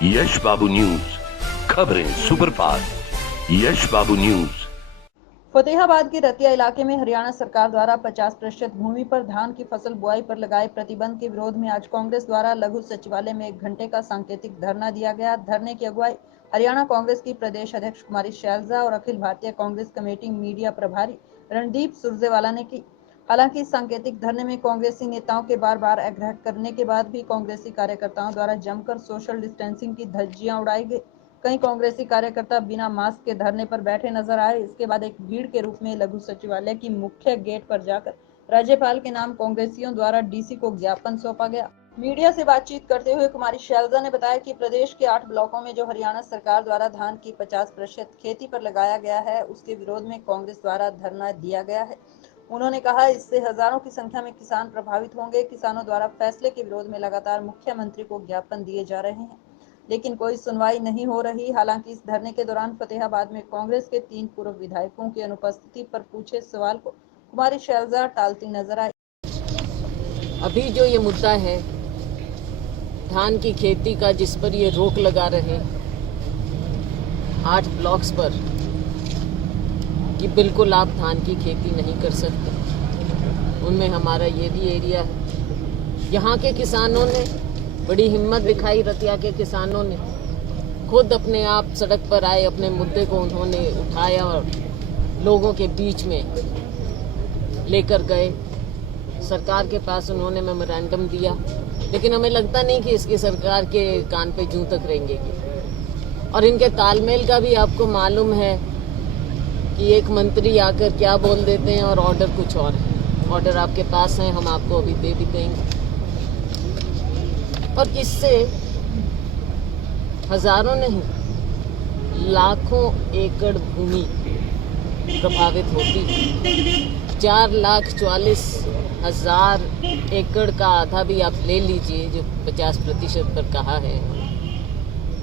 यश बाबू news, खबरें superfast. यश बाबू news. Fatehabad के रतिया इलाके में हरियाणा सरकार द्वारा 50% भूमि पर धान की फसल बुआई पर लगाए प्रतिबंध के विरोध में आज कांग्रेस द्वारा लघु सचिवालय में 1 घंटे का सांकेतिक धरना दिया गया। धरने की अगुवाई हरियाणा कांग्रेस की प्रदेश अध्यक्ष कुमारी शैलजा और अखिल भारतीय कांग्रेस कमेटी मीडिया प्रभारी रणदीप सुरजेवाला ने की। हालांकि इस सांकेतिक धरने में कांग्रेसी नेताओं के बार-बार आग्रह करने के बाद भी कांग्रेसी कार्यकर्ताओं द्वारा जमकर सोशल डिस्टेंसिंग की धज्जियां उड़ाई गई। कई कांग्रेसी कार्यकर्ता बिना मास्क के धरने पर बैठे नजर आए। इसके बाद एक भीड़ के रूप में लघु सचिवालय की मुख्य गेट पर जाकर राज्यपाल के नाम कांग्रेसियों द्वारा डीसी को ज्ञापन सौंपा गया। मीडिया से बातचीत करते हुए कुमारी शैलजा ने बताया कि प्रदेश के 8 ब्लॉकों में जो हरियाणा सरकार द्वारा धान की 50% खेती पर लगाया गया है, उसके विरोध में कांग्रेस द्वारा धरना दिया गया है। उन्होंने कहा, इससे हजारों की संख्या में किसान प्रभावित होंगे। किसानों द्वारा फैसले के विरोध में लगातार मुख्यमंत्री को ज्ञापन दिए जा रहे हैं, लेकिन कोई सुनवाई नहीं हो रही। हालांकि इस धरने के दौरान फतेहाबाद में कांग्रेस के 3 पूर्व विधायकों की अनुपस्थिति पर पूछे सवाल को कुमारी शैलजा टालती नजर आई। अभी जो ये मुद्दा है धान की खेती का, जिस पर ये रोक लगा रहे 8 ब्लॉक्स पर कि बिल्कुल आप धान की खेती नहीं कर सकते, उनमें हमारा ये भी एरिया है। यहाँ के किसानों ने बड़ी हिम्मत दिखाई। रतिया के किसानों ने खुद अपने आप सड़क पर आए, अपने मुद्दे को उन्होंने उठाया और लोगों के बीच में लेकर गए। सरकार के पास उन्होंने मेमोरेंडम दिया, लेकिन हमें लगता नहीं कि इसकी सरकार के कान पे जूं तक रेंगेगी। और इनके तालमेल का भी आपको मालूम है कि एक मंत्री आकर क्या बोल देते हैं और ऑर्डर कुछ और है। ऑर्डर आपके पास है, हम आपको अभी दे भी देंगे। और इससे हजारों नहीं लाखों एकड़ भूमि प्रभावित होती। 4,44,000 एकड़ का आधा भी आप ले लीजिए, जो 50% पर कहा है,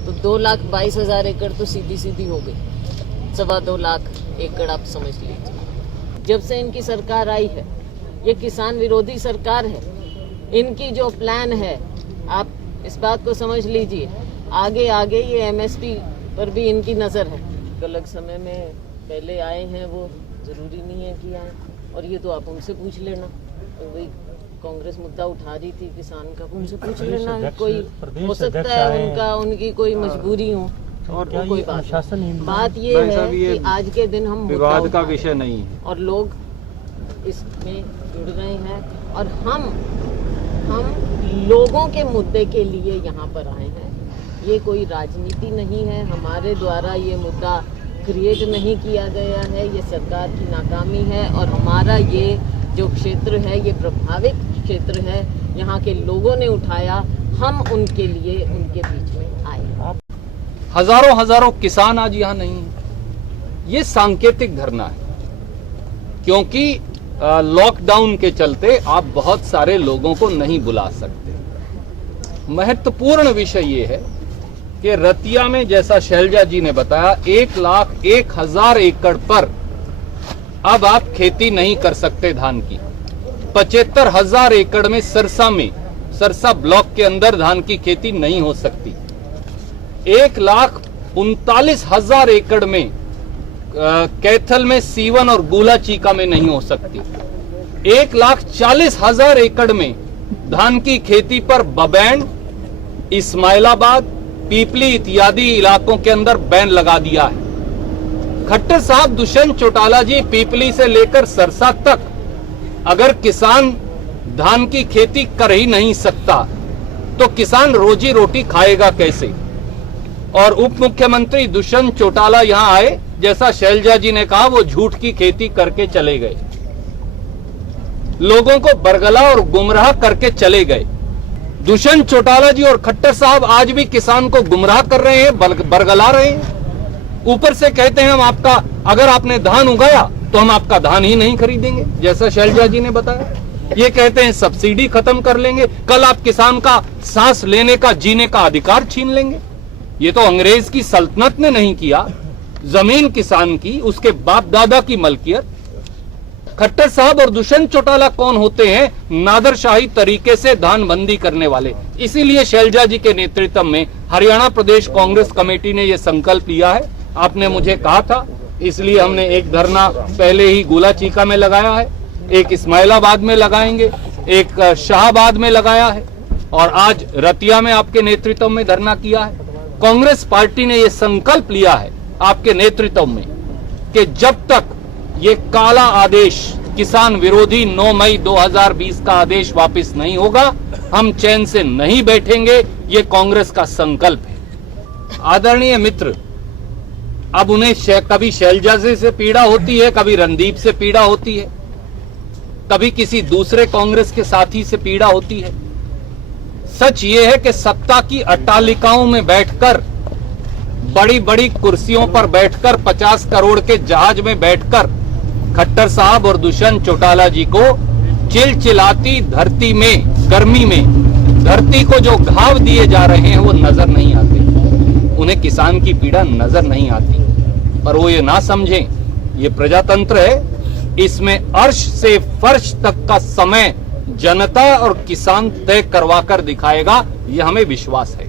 तो 2,22,000 एकड़ तो सीधी सीधी हो गई। 2.25 लाख एकड़ आप समझ लीजिए। जब से इनकी सरकार आई है, ये किसान विरोधी सरकार है। इनकी जो प्लान है, आप इस बात को समझ लीजिए, आगे आगे ये एमएसपी पर भी इनकी नज़र है। अलग समय में पहले आए हैं, वो ज़रूरी नहीं है कि आए। और ये तो आप उनसे पूछ लेना, वही कांग्रेस मुद्दा उठा रही थी किसान का, उनसे पूछ लेना। कोई हो सकता है उनकी कोई मजबूरी हो, और वो कोई बात ये है कि आज के दिन हम विवाद का विषय नहीं है और लोग इसमें जुड़ रहे हैं। और हम लोगों के मुद्दे के लिए यहाँ पर आए हैं। ये कोई राजनीति नहीं है। हमारे द्वारा ये मुद्दा क्रिएट नहीं किया गया है। ये सरकार की नाकामी है। और हमारा ये जो क्षेत्र है, ये प्रभावित क्षेत्र है। यहाँ के लोगों ने उठाया, हम उनके लिए उनके बीच में आए। हजारों किसान आज यहाँ नहीं है। ये सांकेतिक धरना है, क्योंकि लॉकडाउन के चलते आप बहुत सारे लोगों को नहीं बुला सकते। महत्वपूर्ण विषय ये है कि रतिया में, जैसा शैलजा जी ने बताया, 1,01,000 एकड़ पर अब आप खेती नहीं कर सकते धान की। 75,000 एकड़ में सरसा ब्लॉक के अंदर धान की खेती नहीं हो सकती। 1,39,000 एकड़ में कैथल में, सीवन और गुला चीका में नहीं हो सकती। 1,40,000 एकड़ में धान की खेती पर बबैंड, इस्माइलाबाद, पीपली इत्यादि इलाकों के अंदर बैन लगा दिया है। खट्टर साहब दुष्यंत चौटाला जी, पीपली से लेकर सरसा तक अगर किसान धान की खेती कर ही नहीं सकता तो किसान रोजी रोटी खाएगा कैसे? और उप मुख्यमंत्री दुष्यंत चौटाला यहां आए, जैसा शैलजा जी ने कहा, वो झूठ की खेती करके चले गए, लोगों को बरगला और गुमराह करके चले गए। दुष्यंत चौटाला जी और खट्टर साहब आज भी किसान को गुमराह कर रहे हैं, बरगला रहे हैं। ऊपर से कहते हैं हम आपका, अगर आपने धान उगाया तो हम आपका धान ही नहीं खरीदेंगे, जैसा शैलजा जी ने बताया। ये कहते हैं सब्सिडी खत्म कर लेंगे, कल आप किसान का सांस लेने का, जीने का अधिकार छीन लेंगे। ये तो अंग्रेज की सल्तनत ने नहीं किया। जमीन किसान की, उसके बाप दादा की मलकियत। खट्टर साहब और दुष्यंत चौटाला कौन होते हैं? नादरशाही तरीके से धानबंदी करने वाले। इसीलिए शैलजा जी के नेतृत्व में हरियाणा प्रदेश कांग्रेस कमेटी ने यह संकल्प लिया है। आपने मुझे कहा था, इसलिए हमने एक धरना पहले ही गोला चीका में लगाया है, एक इस्माइलाबाद में लगाएंगे, एक शाहबाद में लगाया है और आज रतिया में आपके नेतृत्व में धरना किया है। कांग्रेस पार्टी ने यह संकल्प लिया है आपके नेतृत्व में कि जब तक ये काला आदेश, किसान विरोधी 9 मई 2020 का आदेश वापस नहीं होगा, हम चैन से नहीं बैठेंगे। ये कांग्रेस का संकल्प है। आदरणीय मित्र, अब उन्हें कभी शैलजा से पीड़ा होती है, कभी रणदीप से पीड़ा होती है, कभी किसी दूसरे कांग्रेस के साथी से पीड़ा होती है। सच ये है कि सत्ता की अट्टालिकाओं में बैठकर, बड़ी बड़ी कुर्सियों पर बैठकर, 50 करोड़ के जहाज में बैठकर खट्टर साहब और दुष्यंत चौटाला जी को चिलचिलाती धरती में, गर्मी में धरती को जो घाव दिए जा रहे हैं वो नजर नहीं आते। उन्हें किसान की पीड़ा नजर नहीं आती, पर वो ये ना समझें, ये प्रजातंत्र है, इसमें अर्श से फर्श तक का समय जनता और किसान तय करवा कर दिखाएगा, ये हमें विश्वास है।